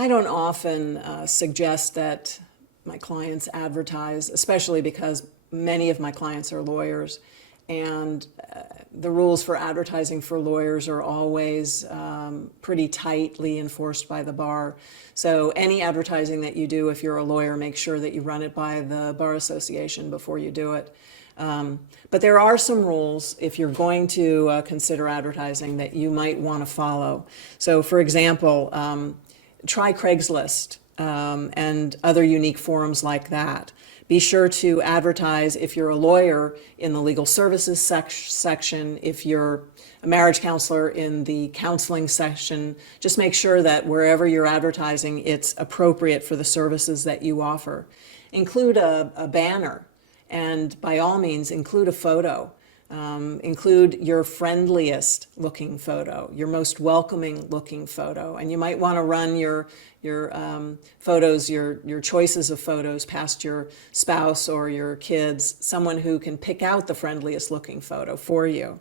I don't often suggest that my clients advertise, especially because many of my clients are lawyers, and the rules for advertising for lawyers are always pretty tightly enforced by the bar. So any advertising that you do, if you're a lawyer, make sure that you run it by the Bar Association before you do it. But there are some rules, if you're going to consider advertising, that you might want to follow. So for example, try Craigslist and other unique forums like that. Be sure to advertise if you're a lawyer in the legal services section, if you're a marriage counselor in the counseling section. Just make sure that wherever you're advertising, it's appropriate for the services that you offer. Include a banner, and by all means, include a photo. Include your friendliest looking photo, your most welcoming looking photo, and you might want to run your photos, your choices of photos past your spouse or your kids, someone who can pick out the friendliest looking photo for you.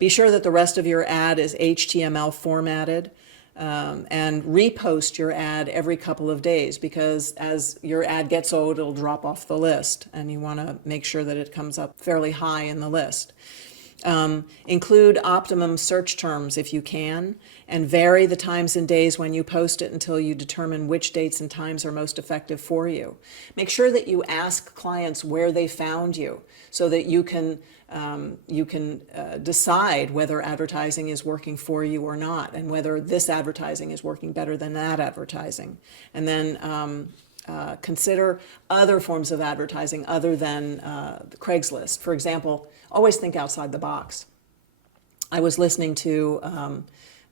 Be sure that the rest of your ad is HTML formatted. And repost your ad every couple of days, because as your ad gets old, it'll drop off the list, and you want to make sure that it comes up fairly high in the list. Include optimum search terms if you can, and vary the times and days when you post it until you determine which dates and times are most effective for you. Make sure that you ask clients where they found you, so that you can decide whether advertising is working for you or not, and whether this advertising is working better than that advertising. And then consider other forms of advertising other than Craigslist. For example, always think outside the box. I was listening to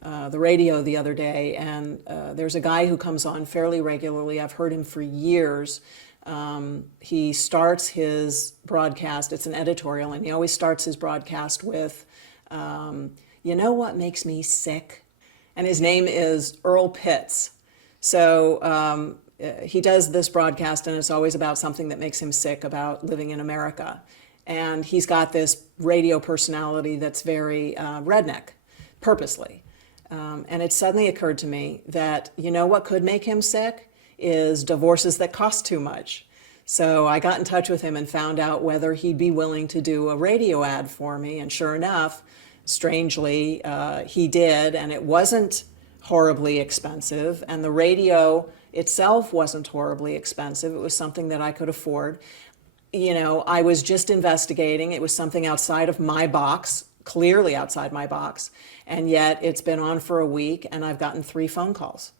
the radio the other day, and there's a guy who comes on fairly regularly. I've heard him for years. He starts his broadcast, it's an editorial, and he always starts his broadcast with, you know what makes me sick? And his name is Earl Pitts. So he does this broadcast, and it's always about something that makes him sick about living in America. And he's got this radio personality that's very redneck, purposely. And it suddenly occurred to me that, you know what could make him sick? Is divorces that cost too much. So I got in touch with him and found out whether he'd be willing to do a radio ad for me, and sure enough, strangely, he did, and it wasn't horribly expensive, and the radio itself wasn't horribly expensive. It was something that I could afford. You know, I was just investigating. It was something outside of my box, clearly outside my box, and yet it's been on for a week, and I've gotten 3 phone calls.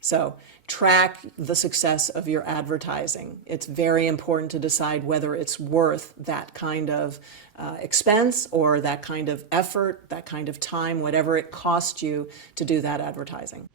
So track the success of your advertising. It's very important to decide whether it's worth that kind of expense or that kind of effort, that kind of time, whatever it costs you to do that advertising.